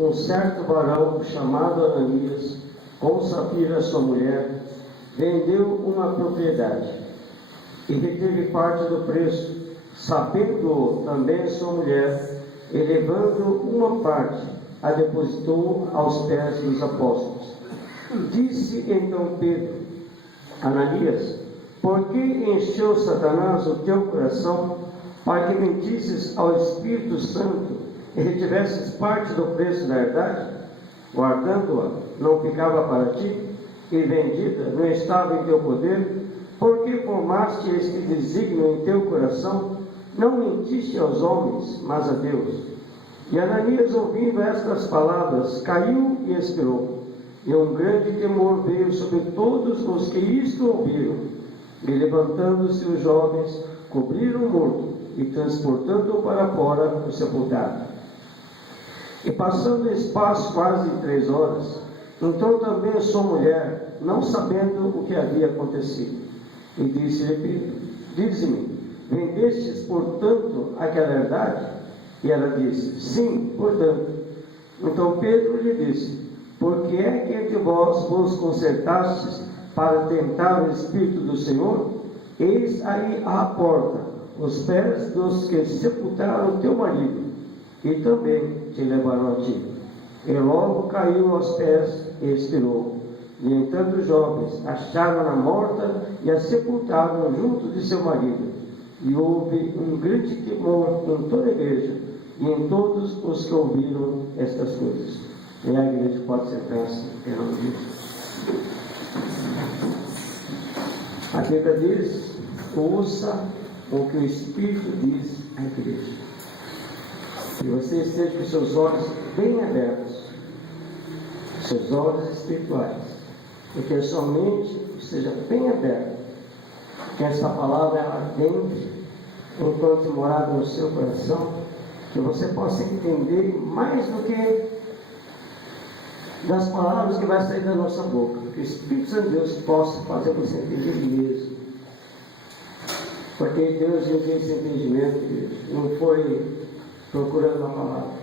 um certo varão chamado Ananias, com Safira sua mulher, vendeu uma propriedade e reteve parte do preço, sabendo também sua mulher, e levando uma parte, a depositou aos pés dos apóstolos. Disse então Pedro: Ananias, por que encheu Satanás o teu coração, para que mentisses ao Espírito Santo e retivesses parte do preço da herdade? Guardando-a, não ficava para ti, e vendida, não estava em teu poder? Porque formaste este desígnio em teu coração? Não mentiste aos homens, mas a Deus. E Ananias, ouvindo estas palavras, caiu e expirou. E um grande temor veio sobre todos os que isto ouviram. E levantando-se os jovens, cobriram o morto e transportando-o para fora, o sepultaram. E passando o espaço quase 3 horas, entrou também a sua mulher, não sabendo o que havia acontecido. E disse-lhe Pedro: dize-me, vendestes, portanto, aquela herdade? E ela disse: sim, portanto. Então Pedro lhe disse: por que é que entre vós vos concertastes para tentar o Espírito do Senhor? Eis aí à porta os pés dos que sepultaram teu marido, e também te levaram a ti. E logo caiu aos pés e expirou. E entrando os jovens, acharam-na morta e a sepultaram junto de seu marido. E houve um grande temor em toda a igreja e em todos os que ouviram estas coisas. E a igreja pode sentar-se em nome de Jesus. A Bíblia diz: ouça o que o Espírito diz à igreja. Que você esteja com seus olhos bem abertos, seus olhos espirituais, e que a sua mente esteja bem aberta, que essa palavra ela entre enquanto morada no seu coração, que você possa entender mais do que das palavras que vai sair da nossa boca, que o Espírito Santo de Deus possa fazer você entender mesmo, porque Deus não tem esse entendimento, não foi procurando a palavra.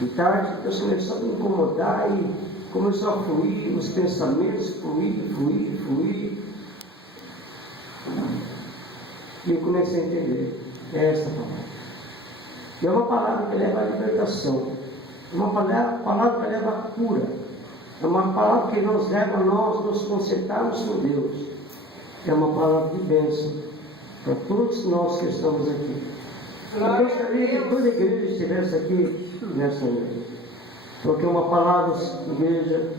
De tarde, Deus começou a me incomodar e começou a fluir, os pensamentos fluir. E eu comecei a entender, é esta palavra. E é uma palavra que leva à libertação, é uma palavra que leva à cura, é uma palavra que nos leva a nós nos consertarmos com Deus, é uma palavra de bênção para todos nós que estamos aqui. Eu gostaria que toda a igreja estivesse aqui nesta noite, porque é uma palavra, igreja,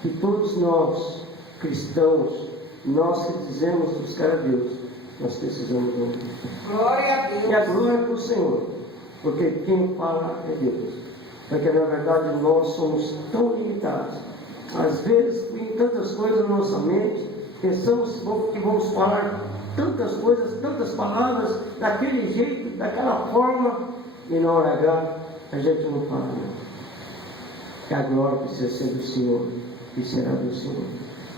que todos nós, cristãos, nós que dizemos buscar a Deus, nós precisamos ouvir. Glória a Deus. E a glória é para o Senhor, porque quem fala é Deus. Porque na verdade nós somos tão limitados. Às vezes, tem tantas coisas na nossa mente, pensamos que vamos falar tantas coisas, tantas palavras, daquele jeito, daquela forma, e na hora H a gente não fala nada. Que a glória precisa ser do Senhor e será do Senhor.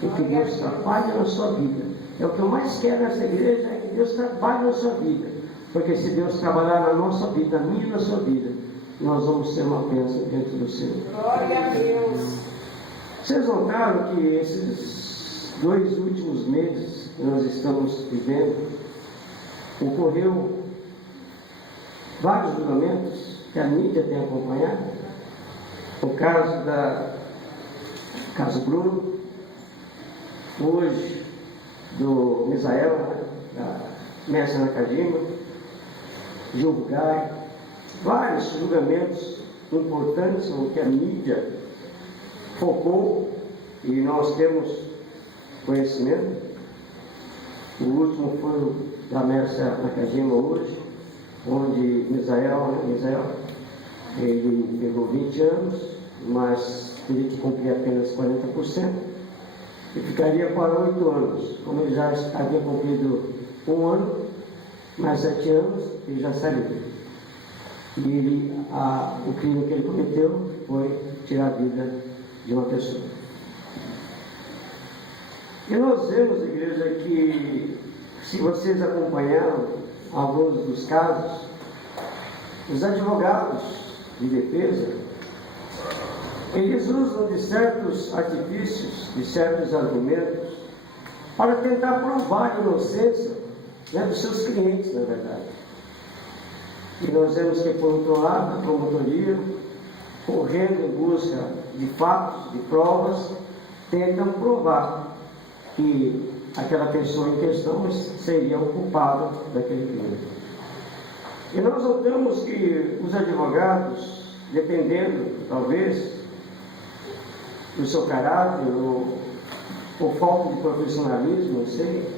E que Deus trabalhe na sua vida. É o que eu mais quero nessa igreja, é que Deus trabalhe na sua vida. Porque se Deus trabalhar na nossa vida, na minha e na sua vida, nós vamos ser uma bênção dentro do Senhor. Glória a Deus. Vocês notaram que esses 2 últimos meses que nós estamos vivendo, ocorreu vários julgamentos que a mídia tem acompanhado. O caso Bruno, hoje do Misael, da Mestre Nakajima, julgar, vários julgamentos importantes no que a mídia focou e nós temos conhecimento. O último foi o da Mestre Nakajima hoje, onde Misael, ele pegou 20 anos, mas teria que cumprir apenas 40%, e ficaria para 8 anos. Como ele já havia cumprido 1 ano, mais 7 anos, ele já saiu. E o crime que ele cometeu foi tirar a vida de uma pessoa. E nós vemos, igreja, que se vocês acompanharam alguns dos casos, os advogados de defesa eles usam de certos artifícios, de certos argumentos, para tentar provar a inocência, né, dos seus clientes, na verdade. E nós vemos que, por outro lado, a promotoria, correndo em busca de fatos, de provas, tentam provar que aquela pessoa em questão seria o culpado daquele crime. E nós notamos que os advogados, dependendo, talvez, do seu caráter ou falta de profissionalismo, não sei,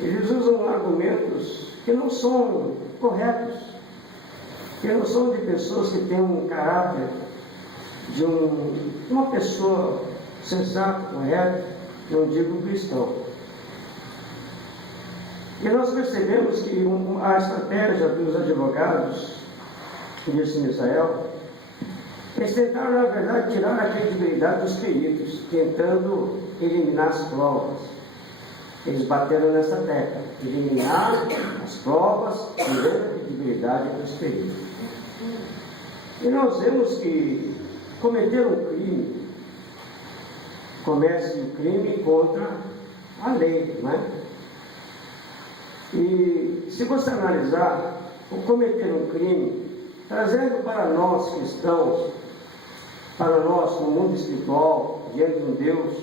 eles usam argumentos que não são corretos, que não são de pessoas que têm um caráter de uma pessoa sensata, correta, não digo cristão. E nós percebemos que a estratégia dos advogados, disse Misael, eles tentaram, na verdade, tirar a credibilidade dos peritos, tentando eliminar as provas. Eles bateram nessa tecla, eliminar as provas, tirando a credibilidade dos peritos. E nós vemos que cometer um crime, comete o crime contra a lei, não é? E se você analisar o cometer um crime, trazendo para nós cristãos, para nós no mundo espiritual, diante de um Deus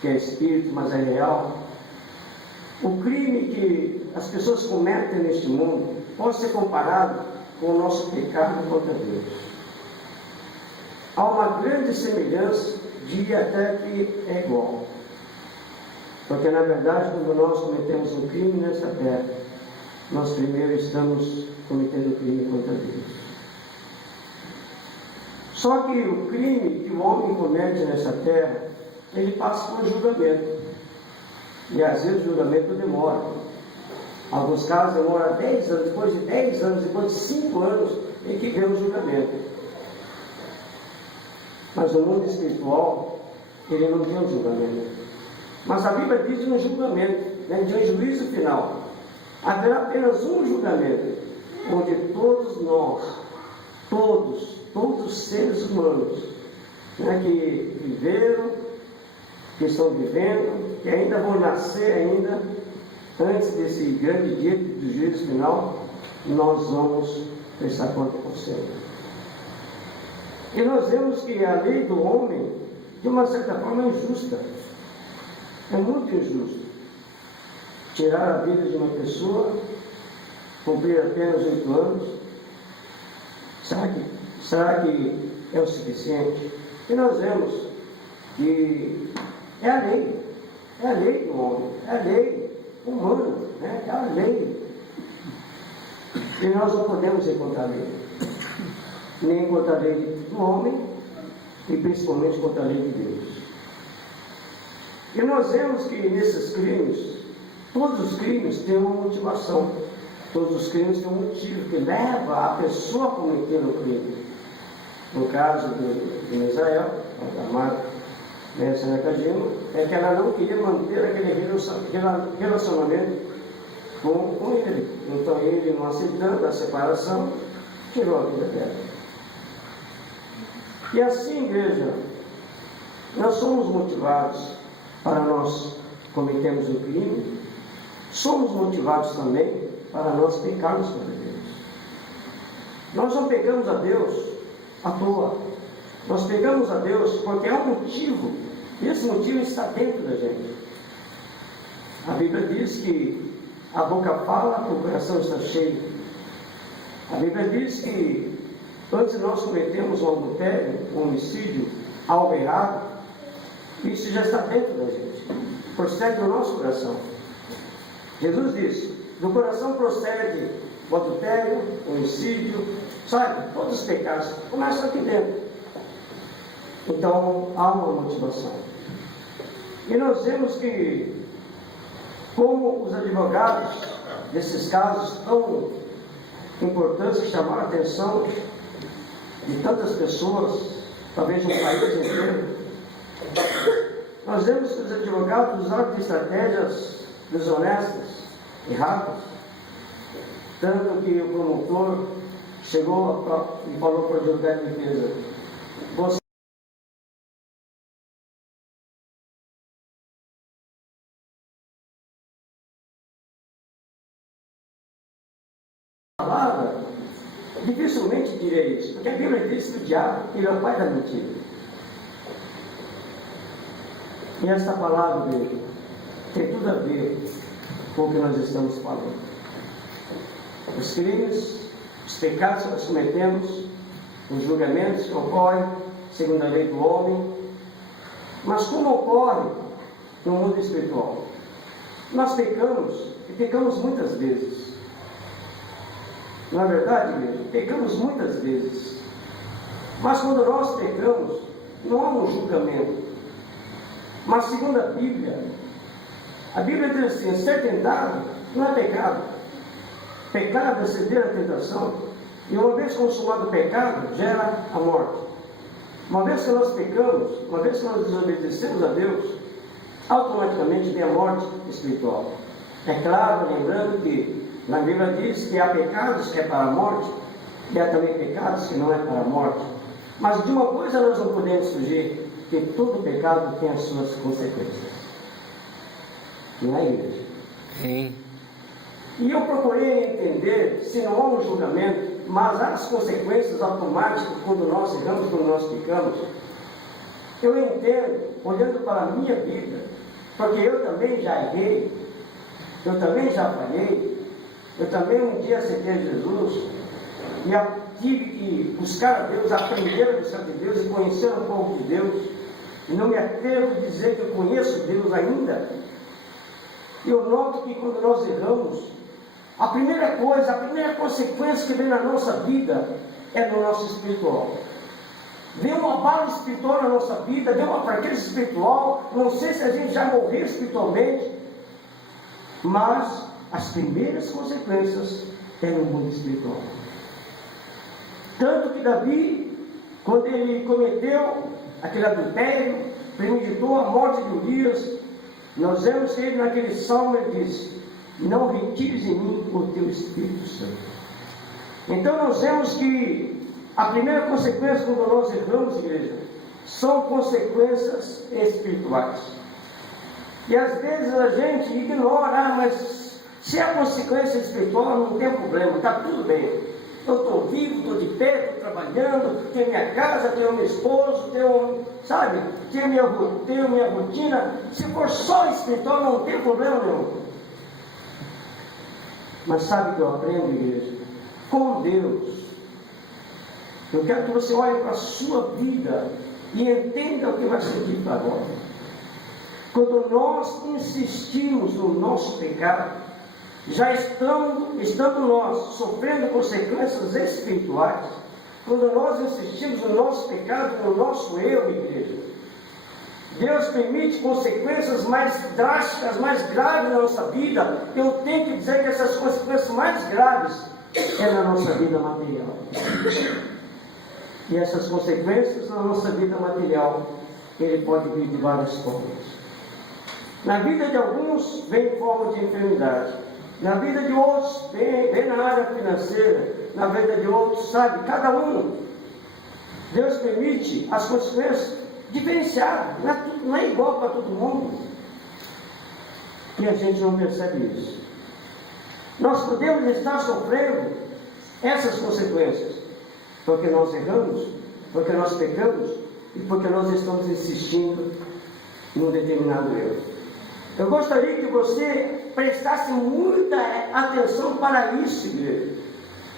que é espírito, mas é real, o crime que as pessoas cometem neste mundo pode ser comparado com o nosso pecado contra Deus. Há uma grande semelhança, diria até que é igual. Porque, na verdade, quando nós cometemos um crime nessa terra, nós primeiro estamos cometendo crime contra Deus. Só que o crime que o homem comete nessa terra, ele passa por julgamento. E às vezes o julgamento demora. Em alguns casos demora 10 anos, depois de 10 anos, depois de 5 anos, é que vem o julgamento. Mas no mundo espiritual, ele não tem um julgamento. Mas a Bíblia diz um julgamento, né, de um juízo final. Haverá apenas um julgamento, onde todos nós, todos os seres humanos, né, que viveram, que estão vivendo, que ainda vão nascer ainda, antes desse grande dia do juízo final, nós vamos prestar conta com o Senhor. E nós vemos que a lei do homem, de uma certa forma, é injusta. É muito injusto tirar a vida de uma pessoa, cumprir apenas 8 anos. Será que é o suficiente? E nós vemos que é a lei do homem, é a lei humana, né? É a lei. E nós não podemos encontrar lei, nem contra a lei do homem, e principalmente contra a lei de Deus. E nós vemos que nesses crimes, todos os crimes têm uma motivação, todos os crimes têm um motivo que leva a pessoa a cometer o crime. No caso de Misael, a amada Nakajima, é que ela não queria manter aquele relacionamento com ele. Então ele, não aceitando a separação, tirou a vida dela. E assim, igreja, nós somos motivados para nós cometermos o crime, somos motivados também para nós pecarmos contra Deus. Nós não pegamos a Deus à toa. Nós pegamos a Deus porque há um motivo, e esse motivo está dentro da gente. A Bíblia diz que a boca fala, o coração está cheio. A Bíblia diz que antes de nós cometermos um adultério, um homicídio, algo errado, isso já está dentro da gente, procede do nosso coração. Jesus disse, do coração procede o adultério, o homicídio, sabe, todos os pecados, começam aqui dentro. Então, há uma motivação. E nós vemos que, como os advogados desses casos tão importantes que chamaram a atenção de tantas pessoas, talvez no país inteiro, nós vemos que os advogados usaram de estratégias desonestas, erradas, tanto que o promotor chegou e falou para o advogado de defesa: você dificilmente diria isso, porque a Bíblia diz que o diabo, ele é o pai da mentira. E esta palavra dele tem tudo a ver com o que nós estamos falando. Os crimes, os pecados que nós cometemos, os julgamentos que ocorrem segundo a lei do homem, mas como ocorre no mundo espiritual? Nós pecamos, e pecamos muitas vezes. Não é verdade, igreja? Pecamos muitas vezes. Mas quando nós pecamos, não há um julgamento. Mas segundo a Bíblia diz assim: ser tentado não é pecado. Pecado é ceder à tentação. E uma vez consumado o pecado, gera a morte. Uma vez que nós pecamos, uma vez que nós desobedecemos a Deus, automaticamente vem a morte espiritual. É claro, lembrando que na Bíblia diz que há pecados que é para a morte, e há também pecados que não é para a morte. Mas de uma coisa nós não podemos fugir, que todo pecado tem as suas consequências. Não é, igreja? Sim. E eu procurei entender se não há um julgamento, mas há as consequências automáticas quando nós erramos, quando nós pecamos. Eu entendo, olhando para a minha vida, porque eu também já errei, eu também já falhei, eu também um dia aceitei Jesus, e tive que buscar a Deus, aprender a buscar de Deus e conhecer um pouco de Deus, e não me atrevo a dizer que eu conheço Deus ainda. Eu noto que quando nós erramos, a primeira coisa, a primeira consequência que vem na nossa vida é no nosso espiritual. Vem um abalo espiritual na nossa vida, vem uma fraqueza espiritual. Não sei se a gente já morreu espiritualmente, mas as primeiras consequências é no mundo espiritual. Tanto que Davi, quando ele cometeu aquele adultério, premeditou a morte de Urias, nós vemos que ele naquele salmo ele diz: não retires em mim o teu Espírito Santo. Então nós vemos que a primeira consequência quando nós erramos, igreja, são consequências espirituais. E às vezes a gente ignora, mas se é consequência espiritual não tem problema, está tudo bem. Eu estou vivo, estou de pé, estou trabalhando, tenho minha casa, tenho meu esposo, tenho minha rotina. Se for só espiritual, não tem problema nenhum. Mas sabe o que eu aprendo, igreja? Com Deus. Eu quero que você olhe para a sua vida e entenda o que vai ser dito agora. Quando nós insistimos no nosso pecado, já estando nós sofrendo consequências espirituais, quando nós insistimos no nosso pecado, no nosso erro, igreja, Deus permite consequências mais drásticas, mais graves na nossa vida. Eu tenho que dizer que essas consequências mais graves é na nossa vida material. E essas consequências na nossa vida material, ele pode vir de várias formas. Na vida de alguns, vem em forma de enfermidade. Na vida de outros, vem na área financeira. Na vida de outros, sabe, cada um. Deus permite as consequências diferenciadas. Não é igual para todo mundo. E a gente não percebe isso. Nós podemos estar sofrendo essas consequências porque nós erramos, porque nós pecamos e porque nós estamos insistindo em um determinado erro. Eu gostaria que você prestasse muita atenção para isso, igreja.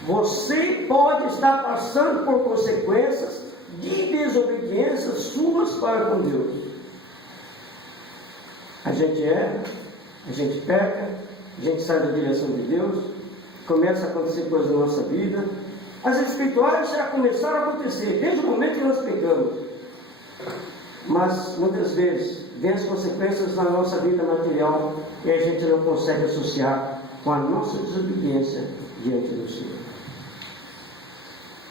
Você pode estar passando por consequências de desobediência suas para com Deus. A gente erra, a gente peca, a gente sai da direção de Deus, começa a acontecer coisas na nossa vida. As espirituais já começaram a acontecer desde o momento que nós pecamos. Mas muitas vezes vem as consequências na nossa vida material e a gente não consegue associar com a nossa desobediência diante do Senhor.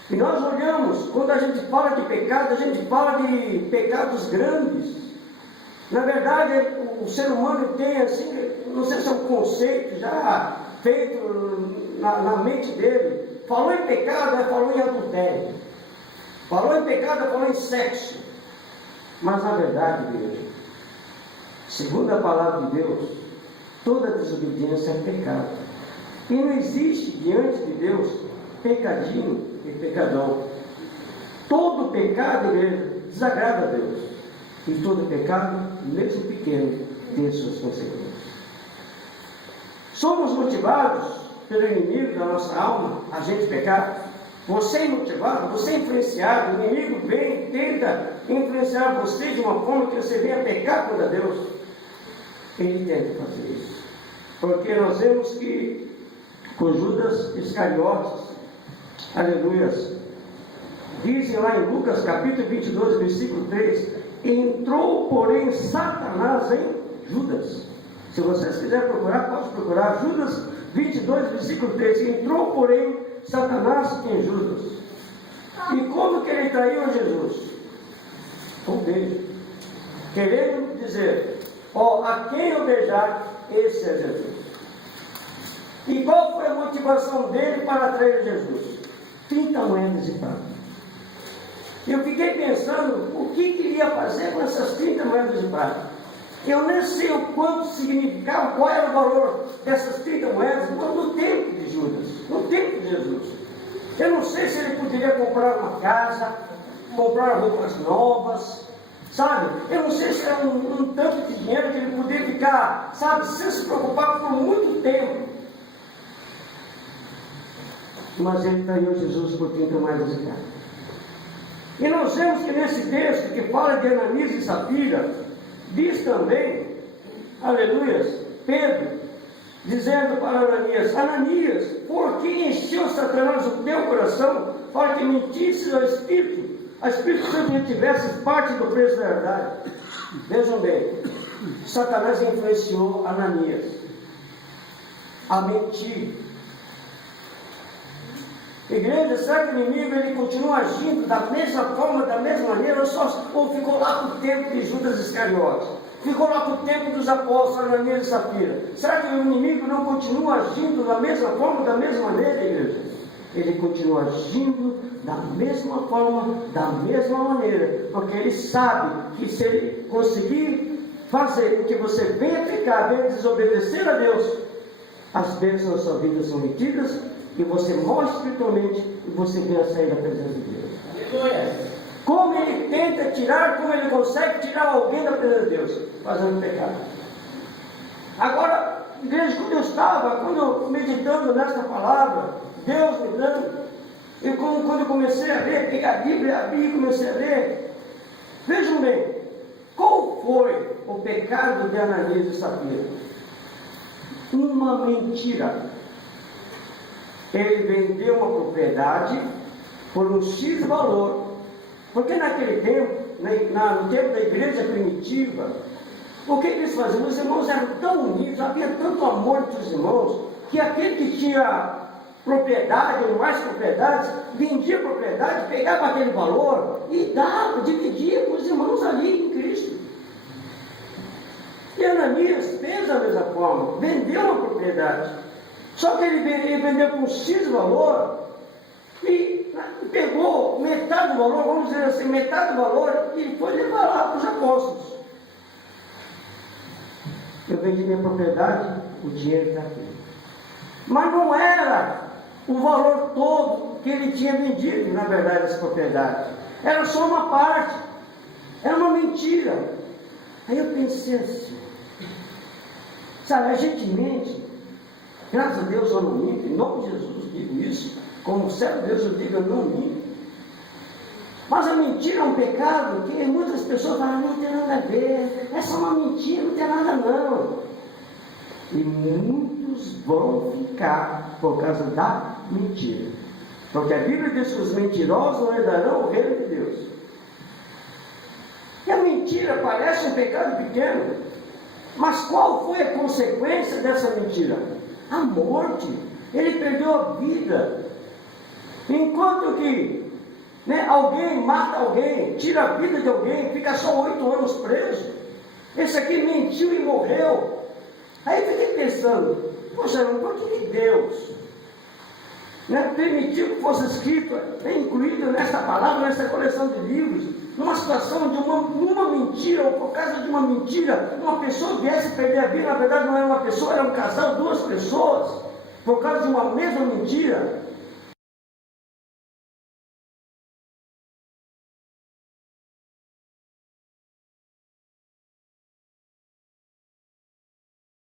E nós olhamos, quando a gente fala de pecado, a gente fala de pecados grandes. Na verdade, o ser humano tem assim, não sei se é um conceito já feito na mente dele. Falou em pecado, falou em adultério. Falou em pecado, falou em sexo. Mas na verdade, igreja, segundo a palavra de Deus, toda desobediência é pecado. E não existe diante de Deus pecadinho e pecadão. Todo pecado, igreja, desagrada a Deus. E todo pecado, mesmo pequeno, tem suas consequências. Somos motivados pelo inimigo da nossa alma, a gente pecar. Você é motivado, você é influenciado, o inimigo vem, tenta influenciar você de uma forma que você venha pecar contra Deus. Ele tenta fazer isso. Porque nós vemos que com Judas Iscariotes, aleluias, dizem lá em Lucas capítulo 22, versículo 3, entrou porém Satanás em Judas. Se vocês quiserem procurar, pode procurar Judas 22, versículo 3, entrou porém Satanás em Judas. E como que ele traiu Jesus? Com beijo, querendo dizer, a quem eu beijar, esse é Jesus. E qual foi a motivação dele para trair Jesus? 30 moedas de prata. Eu fiquei pensando, o que queria fazer com essas 30 moedas de prata? Eu nem sei o quanto significava, qual era o valor dessas 30 moedas no tempo de Judas, no tempo de Jesus. Eu não sei se ele poderia comprar uma casa, comprar roupas novas, sabe? Eu não sei se era um tanto de dinheiro que ele poderia ficar, sabe, sem se preocupar por muito tempo. Mas ele traiu Jesus por 30 moedas de prata. E nós vemos que nesse texto que fala de Ananias e Safira, diz também, aleluias, Pedro, dizendo para Ananias, Ananias, por que encheu Satanás o teu coração para que mentisses ao Espírito Santo que tivesse parte do preço da verdade? Vejam bem, Satanás influenciou Ananias a mentir. Igreja, será que o inimigo ele continua agindo da mesma forma, da mesma maneira, ou ficou lá para o tempo de Judas Iscariotes? Ficou lá para o tempo dos apóstolos Ananias e Safira? Será que o inimigo não continua agindo da mesma forma, da mesma maneira, igreja? Ele continua agindo da mesma forma, da mesma maneira, porque ele sabe que se ele conseguir fazer com que você venha pecar, venha desobedecer a Deus, as bênçãos da sua vida são mentiras, que você morre espiritualmente e você vem a sair da presença de Deus. Como ele tenta tirar, como ele consegue tirar alguém da presença de Deus? Fazendo pecado. Agora, igreja, quando eu meditando nesta palavra, Deus me dando, e quando eu comecei a ler, peguei a Bíblia e comecei a ler, vejam bem, qual foi o pecado de Ananias e Safira? Uma mentira. Ele vendeu uma propriedade por um X valor, porque naquele tempo, no tempo da igreja primitiva, o que eles faziam? Os irmãos eram tão unidos, havia tanto amor entre os irmãos, que aquele que tinha propriedade, ou mais propriedades, vendia propriedade, pegava aquele valor e dava, dividia com os irmãos ali em Cristo. E Ananias fez da mesma forma, vendeu uma propriedade. Só que ele vendeu com X valor e pegou metade do valor, vamos dizer assim, metade do valor, e foi levar lá para os apóstolos. Eu vendi minha propriedade, o dinheiro está aqui. Mas não era o valor todo que ele tinha vendido, na verdade, essa propriedade. Era só uma parte. Era uma mentira. Aí eu pensei assim, sabe, a gente mente. Graças a Deus eu não minto, em nome de Jesus digo isso, como servo de Deus eu digo, eu não minto. Mas a mentira é um pecado que muitas pessoas falam, não tem nada a ver, é só uma mentira, não tem nada não. E muitos vão ficar por causa da mentira. Porque a Bíblia diz que os mentirosos não herdarão o reino de Deus. E a mentira parece um pecado pequeno, mas qual foi a consequência dessa mentira? A morte. Ele perdeu a vida. Enquanto que alguém mata alguém, tira a vida de alguém, fica só 8 anos preso. Esse aqui mentiu e morreu. Aí eu fiquei pensando, poxa, por que Deus permitiu que fosse escrito, incluído nessa palavra, nessa coleção de livros, numa situação de uma mentira, ou por causa de uma mentira, uma pessoa viesse perder a vida, na verdade não era uma pessoa, era um casal, 2 pessoas, por causa de uma mesma mentira.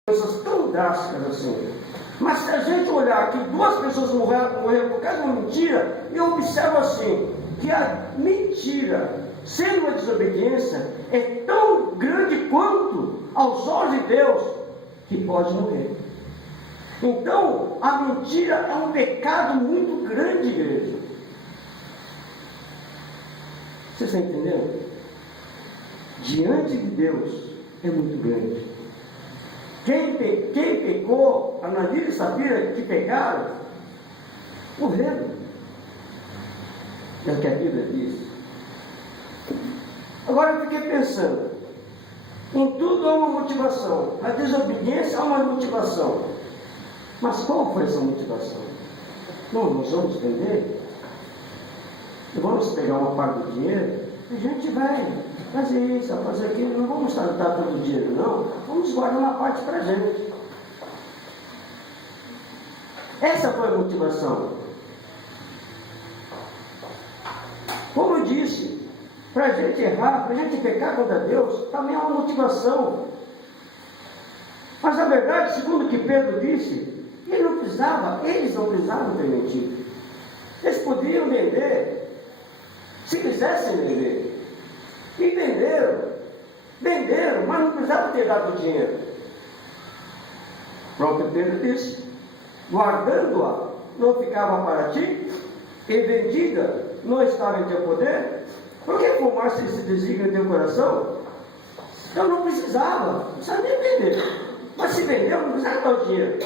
coisas tão drásticas assim. Mas se a gente olhar que 2 pessoas morreram por causa de uma mentira, eu observo assim, que a mentira, sendo uma desobediência, é tão grande quanto aos olhos de Deus, que pode morrer. Então, a mentira é um pecado muito grande, igreja. Você está entendendo? Diante de Deus é muito grande. Quem pecou, Ananias e Safira que pecaram, morreram. É o que a Bíblia diz. Agora eu fiquei pensando, em tudo há uma motivação, a desobediência há uma motivação. Mas qual foi essa motivação? Não, nós vamos entender. Vamos pegar uma parte do dinheiro, a gente vai fazer isso, vai fazer aquilo, não vamos dar todo o dinheiro, não. Vamos guardar uma parte para a gente. Essa foi a motivação. Como eu disse, para a gente errar, para a gente pecar contra Deus, também é uma motivação. Mas na verdade, segundo o que Pedro disse, eles não precisavam ter mentido. Eles podiam vender, se quisessem vender. E venderam, mas não precisavam ter dado o dinheiro. Pronto, Pedro disse, guardando-a, não ficava para ti, e vendida, não estava em teu poder. Por que fumaste esse desígnio em teu coração? Eu não precisava nem vender. Mas se vendeu, não precisava dar o dinheiro.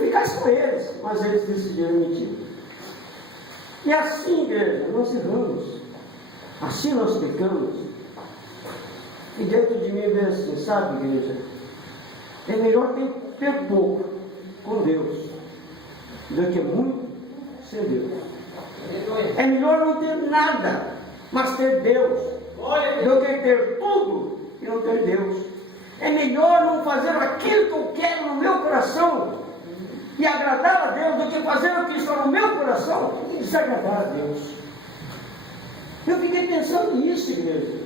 Ficasse com eles, mas eles decidiram mentir. E assim, igreja, nós erramos. Assim nós pecamos. E dentro de mim vem assim, sabe, igreja? É melhor ter pouco com Deus do que muito sem Deus. É melhor não ter nada, mas ter Deus, do que ter tudo e não ter Deus. É melhor não fazer aquilo que eu quero no meu coração e agradar a Deus, do que fazer o que está no meu coração e desagradar a Deus. Eu fiquei pensando nisso, igreja.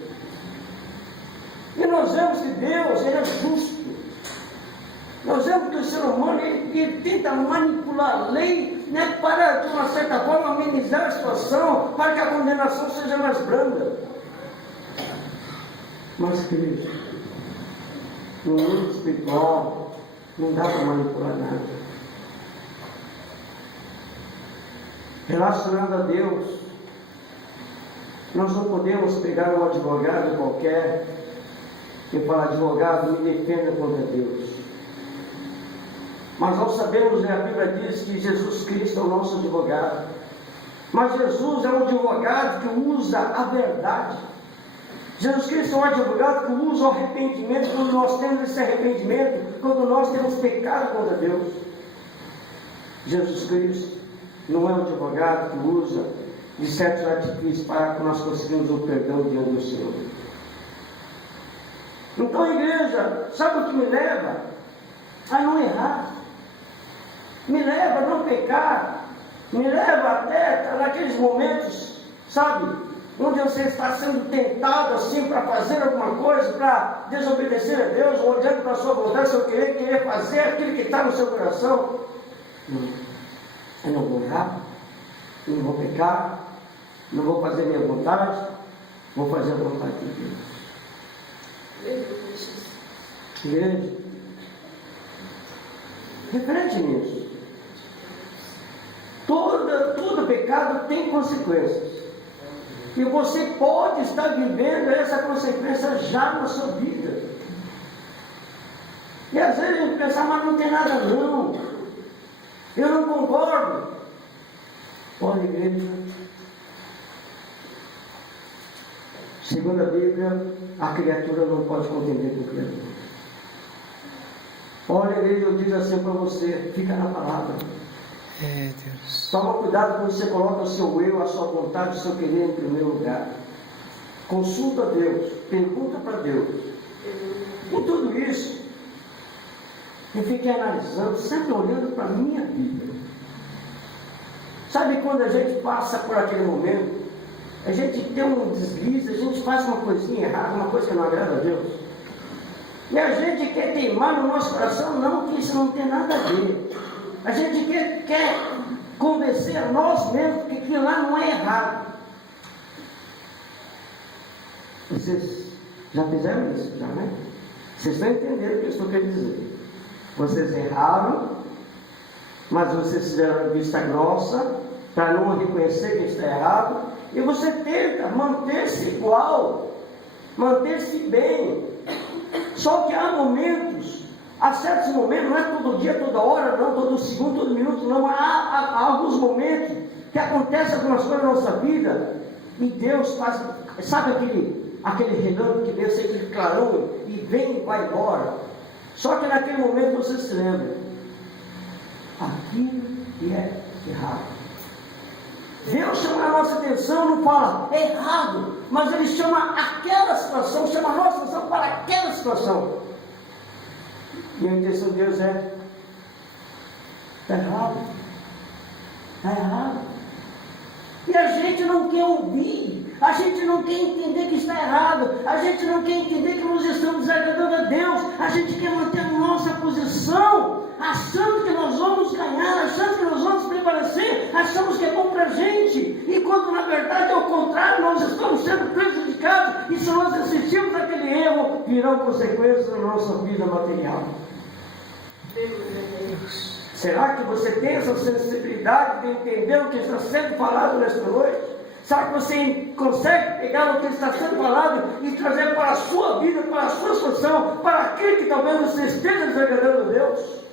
E nós vemos que Deus, Ele é justo. Nós vemos que o ser humano, ele tenta manipular a lei, né, para, de uma certa forma, amenizar a situação, para que a condenação seja mais branda. Mas, Cristo, no mundo espiritual, não dá para manipular nada. Relacionado a Deus, nós não podemos pegar um advogado qualquer e falar, advogado, me defenda contra Deus. Mas nós sabemos, né, a Bíblia diz que Jesus Cristo é o nosso advogado. Mas Jesus é um advogado que usa a verdade. Jesus Cristo é um advogado que usa o arrependimento, quando nós temos esse arrependimento, quando nós temos pecado contra Deus. Jesus Cristo não é um advogado que usa de certos artifícios para que nós conseguimos o perdão diante do Senhor. Então, a igreja, sabe o que me leva? A não errar. Me leva a não pecar. Me leva até naqueles momentos, sabe, onde você está sendo tentado assim para fazer alguma coisa, para desobedecer a Deus, ou olhando para a sua vontade, se eu querer fazer aquilo que está no seu coração. Não. Eu não vou errar, não vou pecar, não vou fazer minha vontade, vou fazer a vontade de Deus. Igreja, reflete nisso. Todo pecado tem consequências. E você pode estar vivendo essa consequência já na sua vida. E às vezes a gente pensa, mas não tem nada não. Eu não concordo. Olha, igreja, segundo a Bíblia, a criatura não pode contender com o Criador. Olha, igreja, eu digo assim para você, fica na palavra. Deus. Toma cuidado quando você coloca o seu eu, a sua vontade, o seu querer em primeiro lugar. Consulta a Deus, pergunta para Deus. Em tudo isso, eu fiquei analisando, sempre olhando para a minha vida. Sabe quando a gente passa por aquele momento, a gente tem um deslize, a gente faz uma coisinha errada, uma coisa que não agrada a Deus. E a gente quer queimar no nosso coração, não, que isso não tem nada a ver. A gente quer convencer a nós mesmos que aquilo lá não é errado. Vocês já fizeram isso, já, né? Vocês estão entendendo o que eu estou querendo dizer. Vocês erraram, mas vocês fizeram vista grossa para não reconhecer que está errado, e você tenta manter-se igual, manter-se bem. Só que há momentos, há certos momentos, não é todo dia, toda hora, não, todo segundo, todo minuto, não. Há alguns momentos que acontecem algumas coisas na nossa vida e Deus faz, sabe aquele relâmpago que Deus tem aquele clarão e vem e vai embora. Só que naquele momento você se lembra, aquilo que é errado. Deus chama a nossa atenção, não fala é errado, mas Ele chama aquela situação, chama a nossa atenção para aquela situação. E a intenção de Deus é: está errado, está errado. E a gente não quer ouvir, a gente não quer entender que está errado, a gente não quer entender que nós estamos agradando a Deus, a gente quer manter a nossa posição, achando que nós vamos ganhar, achando que nós vamos prevalecer, achamos que é bom para a gente, e quando na verdade é o contrário, nós estamos sendo prejudicados, e se nós assistimos naquele erro, virão consequências na nossa vida material. Será que você tem essa sensibilidade de entender o que está sendo falado nesta noite? Será que você consegue pegar o que está sendo falado e trazer para a sua vida, para a sua situação, para aquilo que talvez você esteja desagradando a Deus?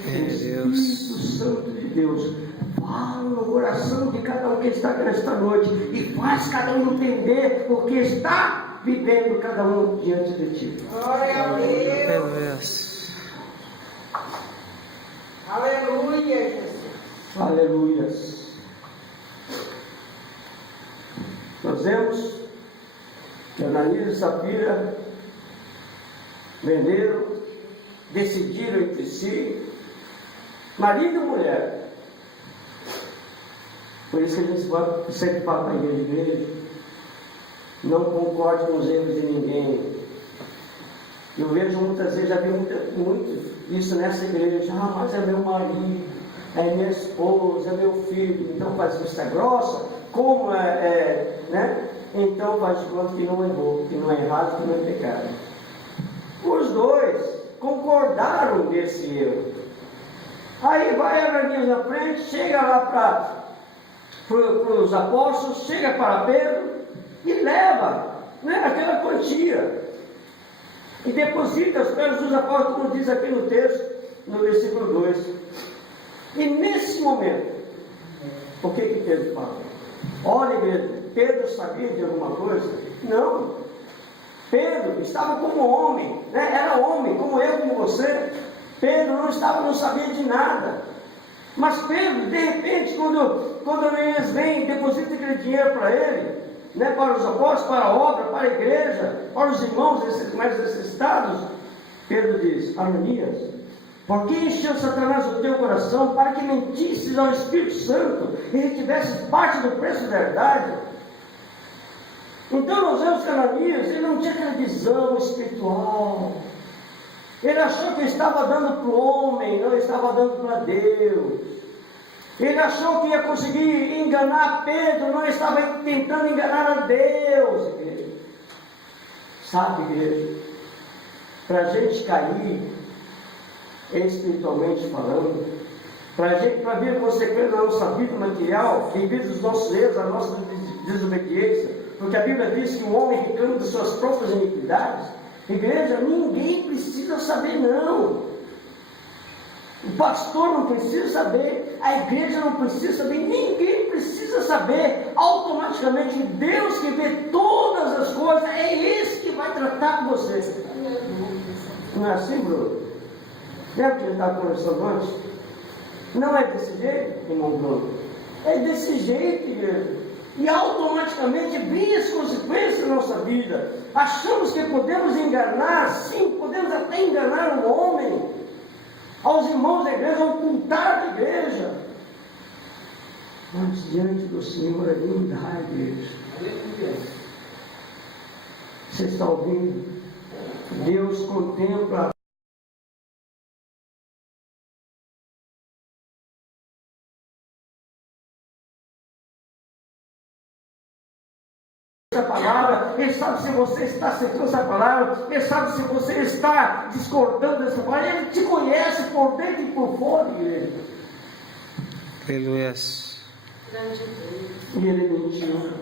Espírito Santo de Deus, fala no coração de cada um que está aqui nesta noite e faz cada um entender o que está vivendo cada um diante de ti. Glória a Deus. Aleluia, Jesus. Aleluia. Nós vemos que Ananias e Safira venderam, decidiram entre si, marido e mulher. Por isso que a gente sempre fala para a igreja, não concorde com os erros de ninguém. Eu vejo muitas vezes, já vi muito isso nessa igreja. Mas é meu marido, é minha esposa, é meu filho, então faz vista grossa, como né? Então faz de conta que não errou, que não é errado, que não é pecado. Os dois concordaram nesse erro. Aí vai Ananias na frente, chega lá para os apóstolos, chega para Pedro e leva, né, aquela quantia. E deposita aos pés dos apóstolos, como diz aqui no texto, no versículo 2. E nesse momento, o que Pedro fala? Olha, igreja, Pedro sabia de alguma coisa? Não. Pedro estava como homem, né? Era homem, como eu, como você. Pedro não sabia de nada. Mas Pedro, de repente, quando eles vêm e depositam aquele dinheiro para ele, né, para os apóstolos, para a obra, para a igreja, para os irmãos mais necessitados, Pedro diz: Ananias, por que encheu Satanás o teu coração para que mentisses ao Espírito Santo e retivesses parte do preço da verdade? Então nós vemos que Ananias, ele não tinha aquela visão espiritual. Ele achou que estava dando para o homem, não estava dando para Deus. Ele achou que ia conseguir enganar Pedro, não estava tentando enganar a Deus, igreja. Sabe, igreja, para a gente cair, espiritualmente falando, para ver consequências na nossa vida material, devido aos nossos erros, à nossa desobediência, porque a Bíblia diz que o homem reclama das suas próprias iniquidades. Igreja, ninguém precisa saber, não. O pastor não precisa saber, a igreja não precisa saber, ninguém precisa saber. Automaticamente, Deus que vê todas as coisas, é esse que vai tratar com você. Não é assim, Bruno? Lembra que ele estava conversando antes? Não é desse jeito, irmão Bruno? É desse jeito, igreja. E automaticamente vem as consequências da nossa vida. Achamos que podemos enganar, sim, podemos até enganar o homem, aos irmãos da igreja, ocultar a igreja. Mas diante do Senhor é lindar a igreja. Você está ouvindo? Deus contempla essa palavra, Ele sabe se você está aceitando essa palavra, Ele sabe se você está discordando dessa palavra, Ele te conhece por dentro e por fora, igreja. Aleluia. E Ele mentiu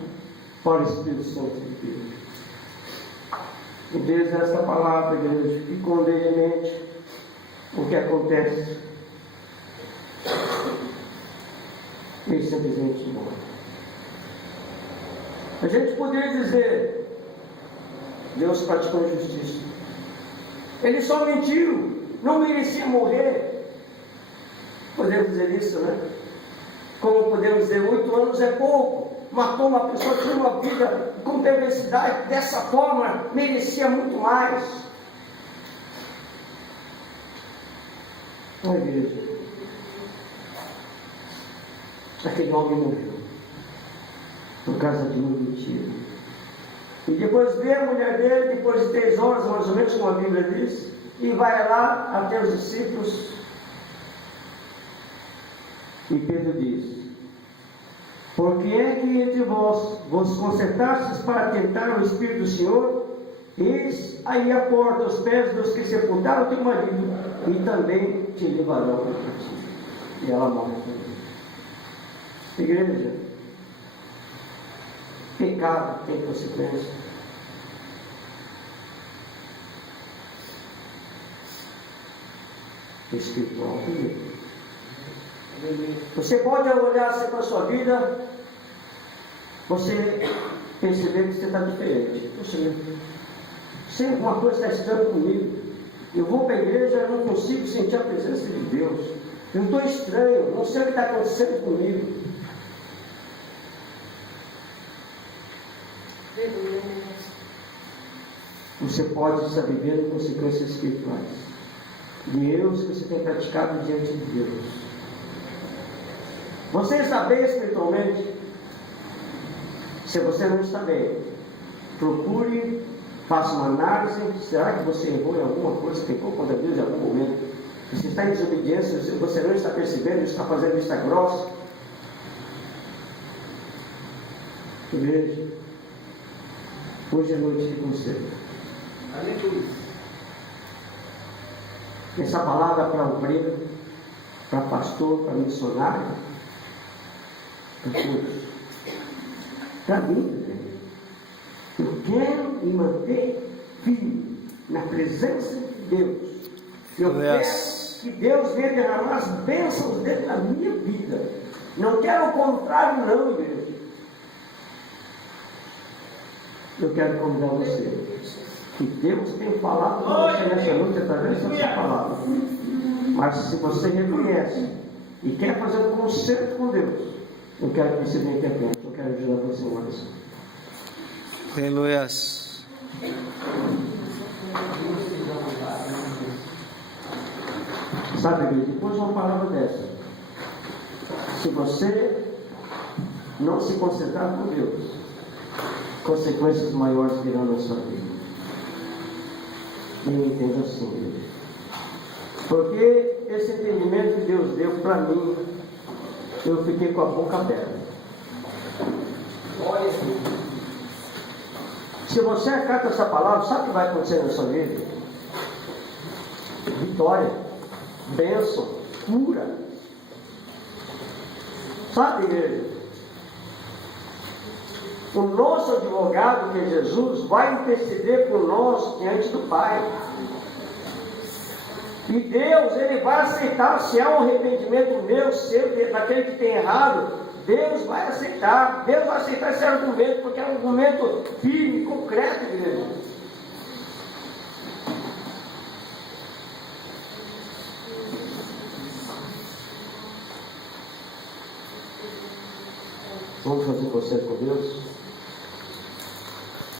para o Espírito Santo de Deus. E desde essa palavra, igreja, que conveniente o que acontece, Ele simplesmente morre. A gente poderia dizer, Deus praticou injustiça. Ele só mentiu, não merecia morrer. Podemos dizer isso, né? Como podemos dizer, 8 anos é pouco. Matou uma pessoa que tinha uma vida com perversidade, dessa forma, merecia muito mais. Não, igreja. Aquele homem morreu por causa de uma mentira. E depois veio a mulher dele, depois de 3 horas, mais ou menos, como a Bíblia diz, e vai lá até os discípulos. E Pedro diz: por que é que entre vos concertastes para tentar o Espírito do Senhor? Eis aí a porta, os pés dos que sepultaram teu marido, e também te levarão para ti. E ela morre também. Igreja, pecado tem consequência. Espiritual também. Você pode olhar assim para a sua vida, você perceber que você está diferente. Você, alguma coisa está estranha comigo. Eu vou para a igreja e não consigo sentir a presença de Deus. Eu estou estranho, não sei o que está acontecendo comigo. Você pode estar vivendo consequências espirituais de erros que você tem praticado diante de Deus. Você está bem espiritualmente? Se você não está bem, procure, faça uma análise. Será que você errou em alguma coisa, pecou contra Deus em algum momento? Você está em desobediência, você não está percebendo, está fazendo vista grossa? Igreja, hoje é noite de conselho. Essa palavra para obreiro, para pastor, para missionário, para todos. Para mim, eu quero me manter firme na presença de Deus. Eu quero que Deus venha derramar as bênçãos dele na minha vida. Não quero o contrário, não, igreja. Eu quero convidar você. Que Deus tem falado com você nessa noite através dessa palavra. Mas se você reconhece e quer fazer um concerto com Deus, eu quero que você venha aqui atento. Eu quero ajudar você em oração. Aleluia. Sabe, igreja, depois de uma palavra dessa, se você não se concentrar com Deus, consequências maiores virão na sua vida. E eu entendo assim, igreja. Porque esse entendimento que Deus deu para mim, eu fiquei com a boca aberta. Se você acata essa palavra, sabe o que vai acontecer na sua vida? Vitória, bênção, cura. Sabe, igreja? O nosso advogado, que é Jesus, vai interceder por nós diante do Pai. E Deus, Ele vai aceitar, se há um arrependimento meu, seu, daquele que tem errado, Deus vai aceitar. Deus vai aceitar esse argumento, porque é um argumento firme, concreto, igreja. Vamos fazer conselho com Deus?